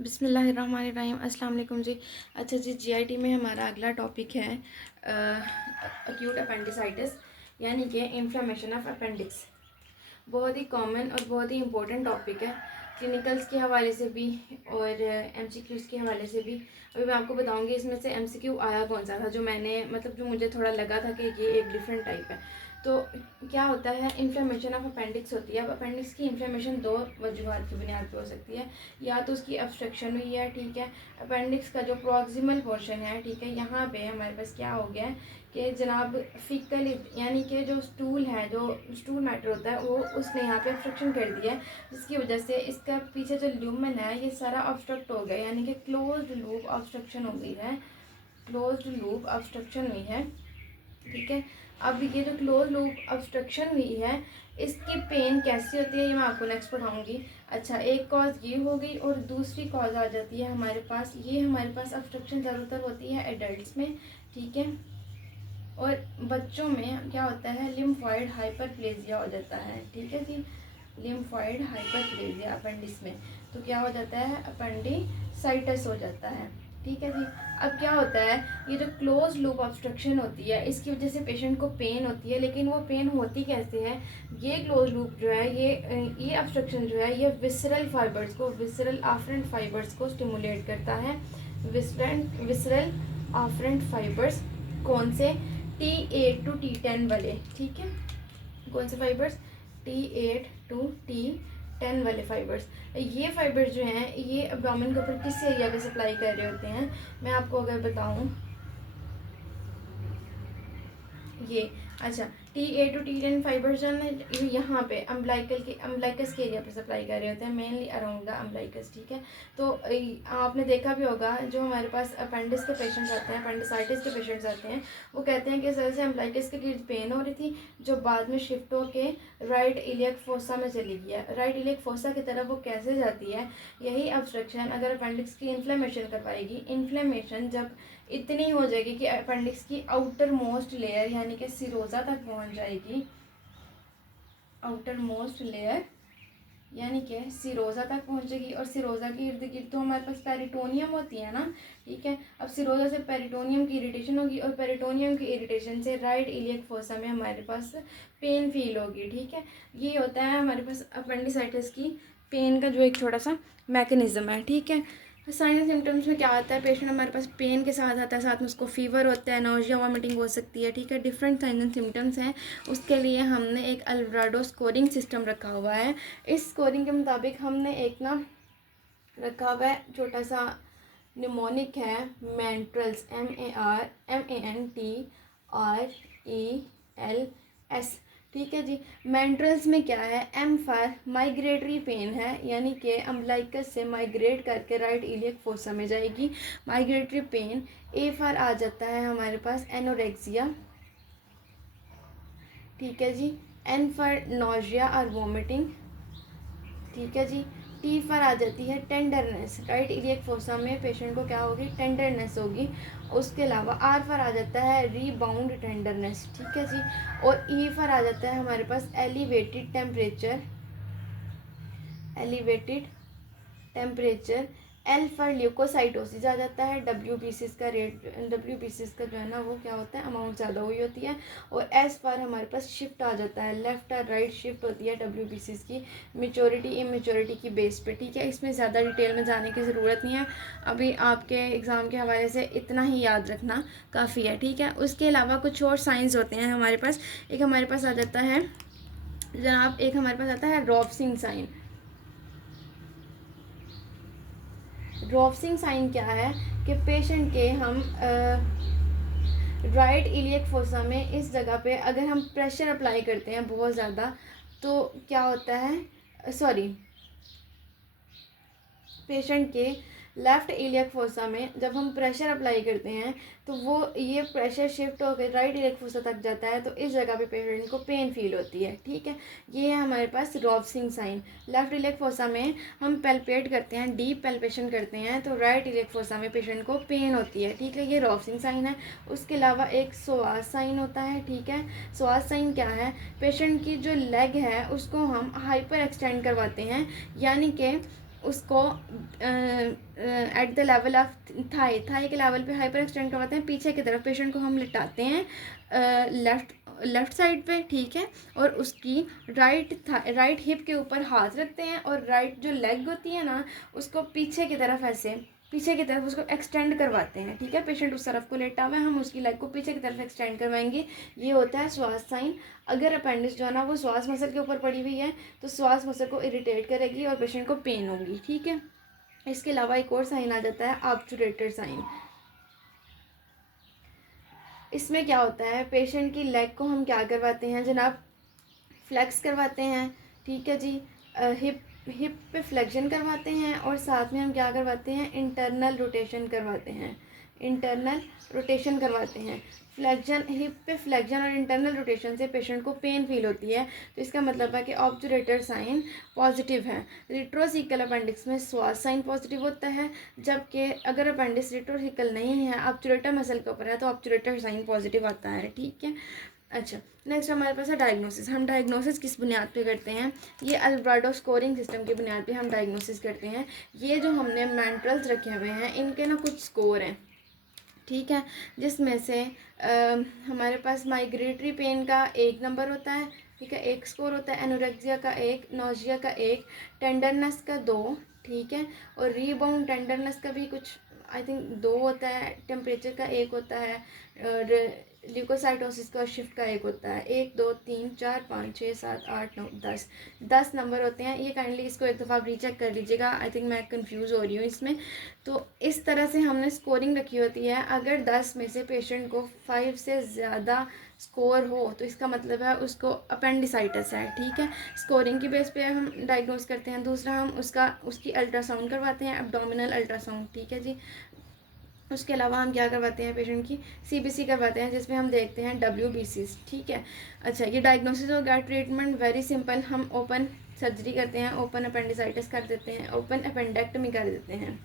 बिस्मिल्लाहिर्रहमानिर्रहीम। अस्सलाम वालेकुम जी। अच्छा जी, जीआईटी में हमारा अगला टॉपिक है अक्यूट अपेंडिसाइटिस यानी कि इन्फ्लेमेशन ऑफ अपेंडिक्स। बहुत ही कॉमन और बहुत ही इम्पोर्टेंट टॉपिक है, क्लिनिकल्स के हवाले से भी और एमसीक्यूज़ के हवाले से भी। अभी मैं आपको बताऊंगी इसमें से एमसीक्यू आया कौन सा था, जो मैंने जो मुझे थोड़ा लगा था कि ये एक डिफरेंट टाइप है। तो क्या होता है, इन्फ्लेमेशन ऑफ अपेंडिक्स होती है। अब अपेंडिक्स की इन्फ्लेमेशन दो वजूहत की बुनियाद पर हो सकती है। या तो उसकी ऑब्स्ट्रक्शन हुई है, ठीक है, अपेंडिक्स का जो प्रॉक्सिमल पोर्शन है, ठीक है, यहाँ पे हमारे पास क्या हो गया है कि जनाब फीकल यानी कि जो स्टूल है, जो स्टूल मैटर होता है, वो उसने यहाँ पे ऑब्स्ट्रक्शन कर दिया है, जिसकी वजह से इसका पीछे जो ल्यूमन है ये सारा ऑब्स्ट्रक्ट हो गया, यानी कि क्लोज्ड लूप ऑब्स्ट्रक्शन हो गई है, क्लोज्ड लूप ऑब्स्ट्रक्शन हुई है, ठीक है। अब ये जो क्लोज लूप ऑब्स्ट्रक्शन हुई है, इसकी पेन कैसी होती है ये मैं आपको नेक्स्ट पढ़ाऊँगी। अच्छा, एक कॉज ये हो गई और दूसरी कॉज आ जाती है हमारे पास, ये हमारे पास ऑब्स्ट्रक्शन ज़्यादातर होती है एडल्ट्स में, ठीक है। और बच्चों में क्या होता है, लिम्फॉइड हाइपरप्लेजिया हो जाता है, ठीक है जी, लिम्फॉइड हाइपरप्लेजिया अपेंडिक्स में। तो क्या हो जाता है, अपेंडिसाइटिस हो जाता है, ठीक है जी। अब क्या होता है, ये जो क्लोज लूप ऑब्स्ट्रक्शन होती है, इसकी वजह से पेशेंट को पेन होती है, लेकिन वो पेन होती कैसे है, ये क्लोज लूप जो है, ये ऑब्स्ट्रक्शन जो है, ये विसरल फाइबर्स को, विसरल आफ्रेंट फाइबर्स को स्टिमुलेट करता है। विसरल आफ्रेंट फाइबर्स कौन से, T8 to T10 वाले, ठीक है। कौन से फाइबर्स, T8 to T10 वाले फाइबर्स। ये फाइबर्स जो हैं ये एब्डोमेन के ऊपर किस एरिया पे सप्लाई कर रहे होते हैं, मैं आपको अगर बताऊं ये। अच्छा, T8 to T10 फाइबर्स जो है यहाँ पे अम्बलाइकस के एरिया पे सप्लाई कर रहे होते हैं, मेनली अराउंड द अम्बलाइकस, ठीक है। तो आपने देखा भी होगा, जो हमारे पास अपेंडिक्स के पेशेंट्स आते हैं, अपेंडिसाइटिस के पेशेंट्स आते हैं, वो कहते हैं कि सर से अम्बलाइकस के गिर्द पेन हो रही थी, जो बाद में शिफ्ट होके राइट इलियक फोसा में चली गई है। राइट इलियक फोसा की तरफ वो कैसे जाती है, यही ऑब्स्ट्रक्शन अगर अपेंडिक्स की इन्फ्लेमेशन करवाएगी। इन्फ्लेमेशन जब इतनी हो जाएगी कि अपेंडिक्स की आउटर मोस्ट लेयर यानी कि सिरोजा तक पहुंच जाएगी, आउटर मोस्ट लेयर यानी कि सिरोजा तक पहुंचेगी, और सिरोजा के इर्द गिर्द तो हमारे पास पेरिटोनियम होती है ना, ठीक है। अब सिरोजा से पेरिटोनियम की इरिटेशन होगी, और पेरिटोनियम की इरिटेशन से राइट इलियक फोसा में हमारे पास पेन फील होगी, ठीक है। ये होता है हमारे पास अपेंडिसाइटिस की पेन का जो एक छोटा सा मैकेनिज्म है, ठीक है। साइन एंड सिम्टम्स में क्या आता है, पेशेंट हमारे पास पेन के साथ आता है, साथ में उसको फीवर होता है, नौजिया वॉमिटिंग हो सकती है, ठीक है। डिफरेंट साइन एंड सिम्टम्स हैं, उसके लिए हमने एक अल्ब्राडो स्कोरिंग सिस्टम रखा हुआ है। इस स्कोरिंग के मुताबिक हमने एक ना रखा हुआ है छोटा सा निमोनिक है, मेंट्रल्स, MEANTRELS, ठीक है जी। मेंट्रल्स में क्या है, M फॉर माइग्रेटरी पेन है, यानी कि अम्बलाइकस से माइग्रेट करके राइट इलियक फोसा में जाएगी, माइग्रेटरी पेन। A फॉर आ जाता है हमारे पास एनोरेक्सिया, ठीक है जी। N फॉर नोजिया और वोमिटिंग, ठीक है जी। T पर आ जाती है टेंडरनेस, राइट इलियक फोसा में पेशेंट को क्या होगी, टेंडरनेस होगी। उसके अलावा R पर आ जाता है रीबाउंड टेंडरनेस, ठीक है जी। और E पर आ जाता है हमारे पास elevated temperature, elevated temperature. L for leukocytosis आ जाता है, WBCs का रेट, WBCs का जो है ना वो क्या होता है, अमाउंट ज़्यादा हुई होती है। और S फॉर हमारे पास शिफ्ट आ जाता है, लेफ्ट और राइट शिफ्ट होती है WBCs की मेचोरिटी इमेच्योरिटी की बेस पे, ठीक है। इसमें ज़्यादा डिटेल में जाने की ज़रूरत नहीं है, अभी आपके एग्ज़ाम के हवाले से इतना ही याद रखना काफ़ी है, ठीक है। उसके अलावा कुछ और साइंस होते हैं हमारे पास। एक हमारे पास आ जाता है जनाब, एक हमारे पास आता है रॉब्सिंग साइन। ड्रॉप्सिंग साइन क्या है कि पेशेंट के हम राइट इलियक फोसा में इस जगह पे अगर हम प्रेशर अप्लाई करते हैं बहुत ज़्यादा, तो क्या होता है, सॉरी, पेशेंट के लेफ़्ट इलियक फोसा में जब हम प्रेशर अप्लाई करते हैं तो वो ये प्रेशर शिफ्ट होकर राइट इलियक फोसा तक जाता है, तो इस जगह पे पेशेंट को पेन फील होती है, ठीक है। ये है हमारे पास रॉब्सिंग साइन। लेफ़्ट इलियक फोसा में हम पेल्पेट करते हैं, डीप पेल्पेशन करते हैं, तो राइट इलियक फोसा में पेशेंट को पेन होती है, ठीक है। ये रॉब्सिंग साइन है। उसके अलावा एक सोआज साइन होता है, ठीक है। सोआज साइन क्या है, पेशेंट की जो लेग है उसको हम हाइपर एक्सटेंड करवाते हैं, यानी कि उसको at the level of thigh के लेवल पे हाइपर एक्सटेंड करवाते हैं। पीछे की तरफ पेशेंट को हम लिटाते हैं लेफ़्ट साइड पे, ठीक है, और उसकी राइट हिप के ऊपर हाथ रखते हैं और राइट जो लेग होती है ना उसको पीछे की तरफ ऐसे पीछे की तरफ उसको एक्सटेंड करवाते हैं, ठीक है। पेशेंट उस तरफ को लेटा हुआ है, हम उसकी लेग को पीछे की तरफ एक्सटेंड करवाएंगे। ये होता है श्वास साइन। अगर अपेंडिक्स जो है ना वो श्वास मसल के ऊपर पड़ी हुई है तो श्वास मसल को इरिटेट करेगी और पेशेंट को पेन होगी, ठीक है। इसके अलावा एक और साइन आ जाता है ऑब्चुरेटर साइन। इसमें क्या होता है, पेशेंट की लेग को हम क्या करवाते हैं जनाब, फ्लेक्स करवाते हैं, ठीक है जी। हिप पे फ्लेक्शन करवाते हैं और साथ में हम क्या करवाते हैं, इंटरनल रोटेशन करवाते हैं। इंटरनल रोटेशन करवाते हैं। फ्लेक्शन, हिप पे फ्लेक्शन और इंटरनल रोटेशन से पेशेंट को पेन फील होती है, तो इसका मतलब है कि ऑब्चुरेटर साइन पॉजिटिव है। रिट्रोसिकल अपेंडिक्स में श्वास साइन पॉजिटिव होता है, जबकि अगर अपेंडिक्स रिट्रोसिकल नहीं है, ऑब्चुरेटर मसल के ऊपर है, तो ऑब्चुरेटर साइन पॉजिटिव आता है, ठीक है। अच्छा, नेक्स्ट हमारे पास है डायग्नोसिस। हम डायग्नोसिस किस बुनियाद पे करते हैं, ये अल्ब्राडो स्कोरिंग सिस्टम की बुनियाद पे हम डायग्नोसिस करते हैं। ये जो हमने मेंट्रल्स रखे हुए हैं इनके ना कुछ स्कोर हैं, ठीक है, जिसमें से हमारे पास माइग्रेटरी पेन का 1 नंबर होता है, ठीक है, 1 स्कोर होता है। एनोरेक्सिया का 1, नोजिया का 1, टेंडरनेस का 2, ठीक है, और रीबाउंड टेंडरनेस का भी कुछ आई थिंक 2 होता है। टेम्परेचर का 1 होता है और ल्यूकोसाइटोसिस का शिफ्ट का 1 होता है। 1 2 3 4 5 6 7 8 9 10 नंबर होते हैं। ये काइंडली इसको एक दफ़ा आप रीचेक कर लीजिएगा, आई थिंक मैं कंफ्यूज हो रही हूँ इसमें। तो इस तरह से हमने स्कोरिंग रखी होती है। अगर 10 में से पेशेंट को 5 से ज़्यादा स्कोर हो तो इसका मतलब है उसको अपेंडिसाइटिस है, ठीक है। स्कोरिंग की बेस पे हम डायग्नोस करते हैं। दूसरा हम उसकी अल्ट्रासाउंड करवाते हैं, एब्डोमिनल अल्ट्रासाउंड, ठीक है जी। उसके अलावा हम क्या करवाते हैं, पेशेंट की CBC करवाते हैं, जिसमें हम देखते हैं WBCs, ठीक है। अच्छा, ये डायग्नोसिस हो गया। ट्रीटमेंट वेरी सिंपल, हम ओपन सर्जरी करते हैं, ओपन अपेंडिसाइटिस कर देते हैं, ओपन अपेंडेक्टमी कर देते हैं,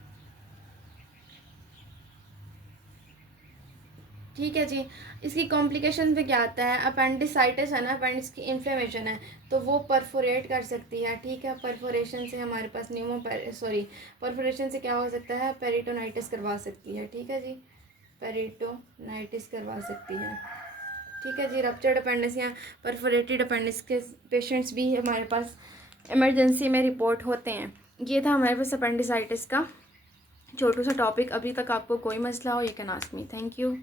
ठीक है जी। इसकी कॉम्प्लिकेशन पे क्या आता है, अपेंडिसाइटिस है ना, अपेंडिक्स की इन्फ्लेमेशन है तो वो परफोरेट कर सकती है, ठीक है। परफोरेशन से हमारे पास परफोरेशन से क्या हो सकता है, पेरिटोनाइटिस करवा सकती है, ठीक है जी, पेरिटोनाइटिस करवा सकती है, ठीक है जी। रप्चर्ड अपेंडिक्स या परफोरेटेड अपेंडिक्स के पेशेंट्स भी हमारे पास इमरजेंसी में रिपोर्ट होते हैं। ये था हमारे पास अपेंडिसाइटिस का छोटू सा टॉपिक। अभी तक आपको कोई मसला हो, you can ask me. Thank you.